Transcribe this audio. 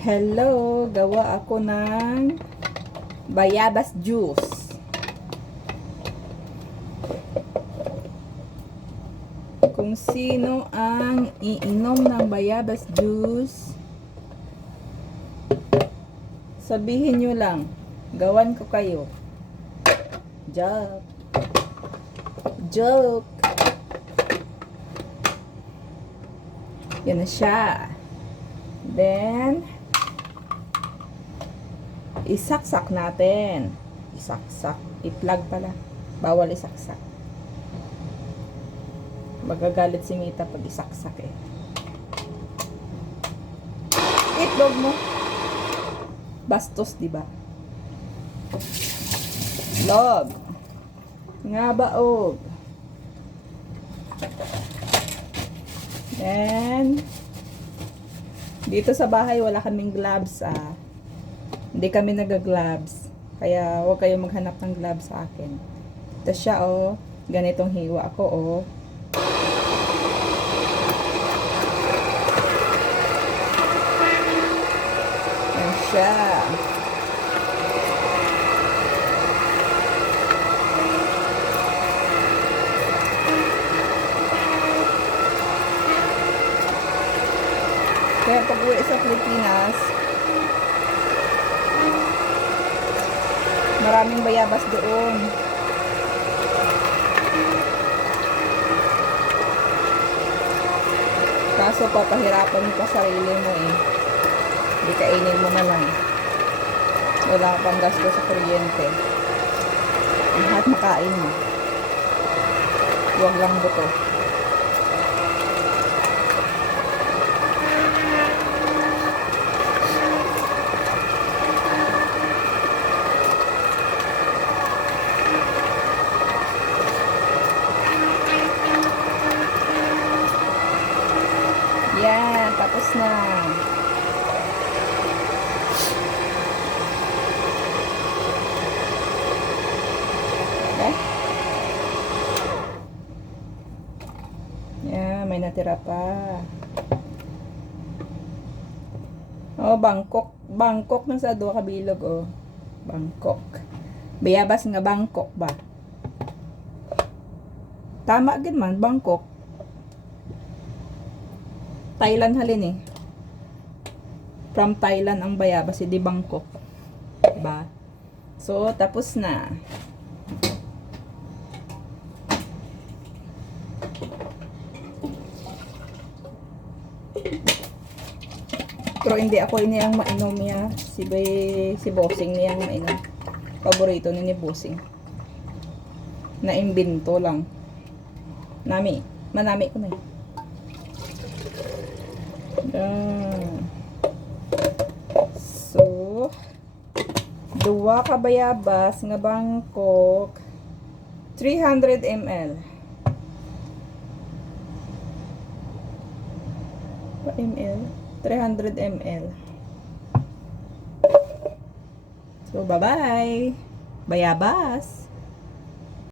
Hello, gawa ako ng bayabas juice. Kung sino ang iinom ng bayabas juice, sabihin nyo lang, gawan ko kayo. Joke. Joke. Yan na siya. Then, isaksak natin. Isaksak. I-plug pala. Bawal isaksak. Magagalit si Mita pag isaksak eh. Itlog mo. Bastos, di ba? Log. Nga baog. Then, dito sa bahay wala kaming gloves ah. Hindi kami nag-gloves. Kaya huwag kayong maghanap ng gloves sa akin. Ito siya oh. Ganitong hiwa ko oh. Yan siya. Kaya pag uwi sa Pilipinas, maraming bayabas doon. Kaso papahirapan mo pa sarili mo eh. Hindi kainin mo na lang. Wala ka pang gasto sa kuryente. Lahat makain mo. Huwag lang buto. Yan, tapos na. Okay? Yan, may natira pa. Oh, Bangkok. Bangkok na sa duha ka bilog, oh. Bangkok. Bayabas nga Bangkok ba? Tama gid man, Bangkok. Thailand halin eh. From Thailand ang bayabas, di Bangkok. Diba? So, tapos na. Pero hindi ako iniyang mainom niya. Si Bossing niyang mainom. Paborito ni Bossing. Naimbento lang. Manami ko na eh. So, duwa ka bayabas nga Bangkok 300 ml. Pa ml? 300 ml. So, bye-bye. Bayabas.